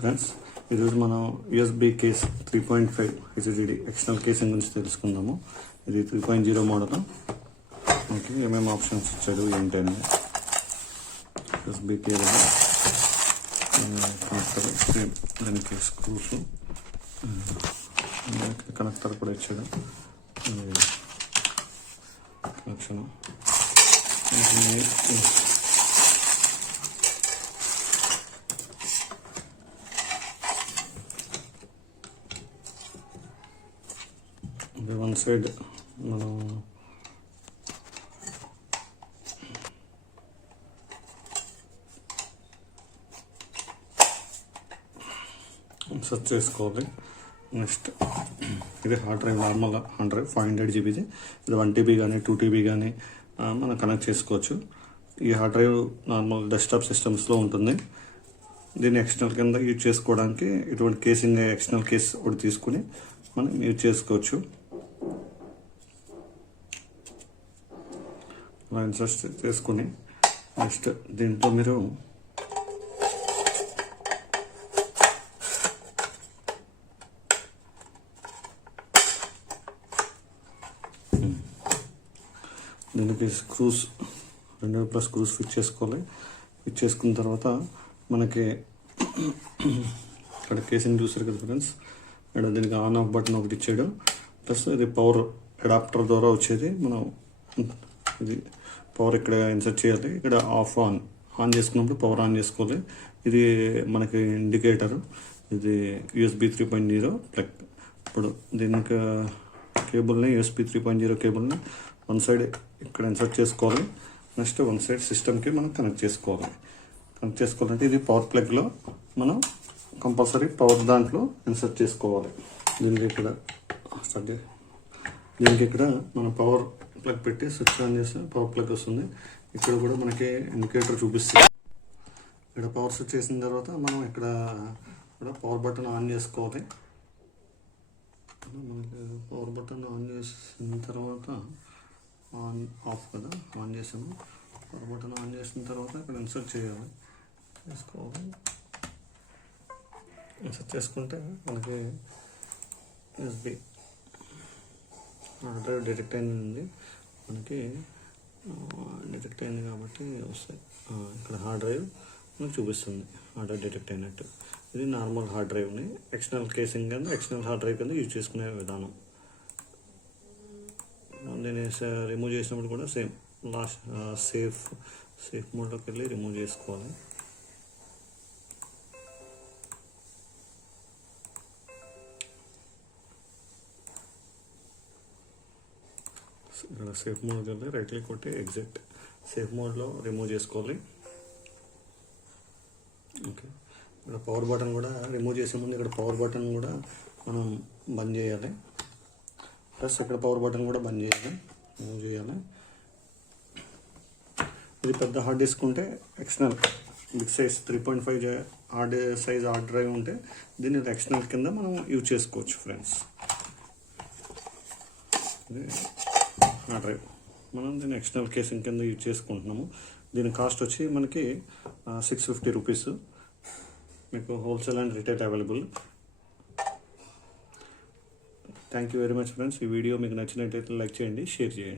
Friends, ఈరోజు మనం USB case 3.5 HDD external casing గురించి తెలుసుకుందాము. ఇది 3.0 మోడల్. ఓకే, ఏమేమి ఆప్షన్స్ ఇచ్చాడు ఏంటని యూఎస్బీ కేబుల్ కనెక్టర్, దానికి స్క్రూస్, కనెక్టర్ కూడా ఇచ్చాడు. కనెక్షన్ వన్ సైడ్ మనం సెర్చ్ చేసుకోవాలి. నెక్స్ట్ ఇది hard drive, normal hard drive 500 GBది. ఇది 1 TB కానీ 2 TB కానీ మనం కనెక్ట్ చేసుకోవచ్చు. ఈ హార్డ్ డ్రైవ్ నార్మల్ డెస్క్టాప్ సిస్టమ్స్లో ఉంటుంది. దీన్ని ఎక్స్టర్నల్ కింద యూజ్ చేసుకోవడానికి ఇటువంటి కేసింగ్ ఎక్స్టర్నల్ కేస్ ఒకటి తీసుకుని మనం యూజ్ చేసుకోవచ్చు. అలా ఇన్సర్ట్ చేసుకుని నెక్స్ట్ దీంట్లో మీరు దీనికి స్క్రూస్ 2+ స్క్రూస్ ఫిట్ చేసుకోవాలి. ఫిట్ చేసుకున్న తర్వాత మనకి ఇక్కడ కేసింగ్ చూసారు కదా ఫ్రెండ్స్, ఇక్కడ దీనికి ఆన్ ఆఫ్ బటన్ ఒకటి ఇచ్చాడు. ప్లస్ ఇది పవర్ అడాప్టర్ ద్వారా వచ్చేది. మనం ఇది పవర్ ఇక్కడ ఇన్సర్ట్ చేయాలి. ఇక్కడ ఆన్ చేసుకున్నప్పుడు పవర్ ఆన్ చేసుకోవాలి. ఇది మనకి ఇండికేటర్. ఇది USB 3.0 ప్లగ్. ఇప్పుడు దీనికి కేబుల్ని USB 3.0 కేబుల్ని వన్ సైడ్ ఇక్కడ ఇన్సర్ట్ చేసుకోవాలి. నెక్స్ట్ వన్ సైడ్ సిస్టమ్కి మనం కనెక్ట్ చేసుకోవాలి. కనెక్ట్ చేసుకోవాలంటే ఇది పవర్ ప్లగ్లో మనం కంపల్సరీ పవర్ దాంట్లో ఇన్సర్ట్ చేసుకోవాలి. దీనికి ఇక్కడ మనం పవర్ ప్లగ్ పెట్టి స్విచ్ ఆన్ చేస్తే పవర్ ప్లగ్ వస్తుంది. ఇక్కడ కూడా మనకి ఇండికేటర్ చూపిస్తుంది. ఇక్కడ పవర్ స్విచ్ చేసిన తర్వాత మనం ఇక్కడ పవర్ బటన్ ఆన్ చేసుకోవాలి. మనకి పవర్ బటన్ ఆన్ చేసిన తర్వాత ఆన్ ఆఫ్ కదా, ఆన్ చేసాము. పవర్ బటన్ ఆన్ చేసిన తర్వాత ఇక్కడ ఇన్సర్ట్ చేసుకోవాలి. ఇన్సర్ట్ చేసుకుంటే మనకి USB హార్డ్ డ్రైవ్ డిటెక్ట్ అయింది. మనకి డిటెక్ట్ అయింది కాబట్టి వస్తాయి. ఇక్కడ హార్డ్ డ్రైవ్ మనకు చూపిస్తుంది, హార్డ్ డ్రైవ్ డిటెక్ట్ అయినట్టు. ఇది నార్మల్ హార్డ్ డ్రైవ్ని ఎక్స్టర్నల్ కేసింగ్ కింద, ఎక్స్టర్నల్ హార్డ్ డ్రైవ్ కింద యూజ్ చేసుకునే విధానం. నేను రిమూవ్ చేసినప్పుడు కూడా సేమ్ సేఫ్ మోడ్లోకి వెళ్ళి రిమూవ్ చేసుకోవాలి. ఇక్కడ సేఫ్ మోడ్కి వెళ్ళి రైట్ క్లిక్ కొట్టి ఎగ్జిట్. సేఫ్ మోడ్లో రిమూవ్ చేసుకోవాలి. ఓకే, ఇక్కడ పవర్ బటన్ కూడా రిమూవ్ చేసే ముందు ఇక్కడ పవర్ బటన్ కూడా మనం బంద్ చేయాలి. ప్లస్ ఇక్కడ పవర్ బటన్ కూడా బంద్ చేయాలి, రిమూవ్ చేయాలి. ఇది పెద్ద హార్డ్ డిస్క్ ఉంటే external big size 3.5 hard size hard drive ఉంటే దీన్ని ఎక్స్టర్నల్ కింద మనం యూజ్ చేసుకోవచ్చు ఫ్రెండ్స్. ఇది హార్డ్ డ్రైవ్ మనం దీన్ని ఎక్స్టర్నల్ కేసింగ్ కింద యూజ్ చేసుకుంటున్నాము. దీని కాస్ట్ వచ్చి మనకి 650 రూపీస్. మీకు wholesale and retail available. Thank you very much friends. ఈ వీడియో మీకు నచ్చినట్లయితే లైక్ చేయండి, షేర్ చేయండి.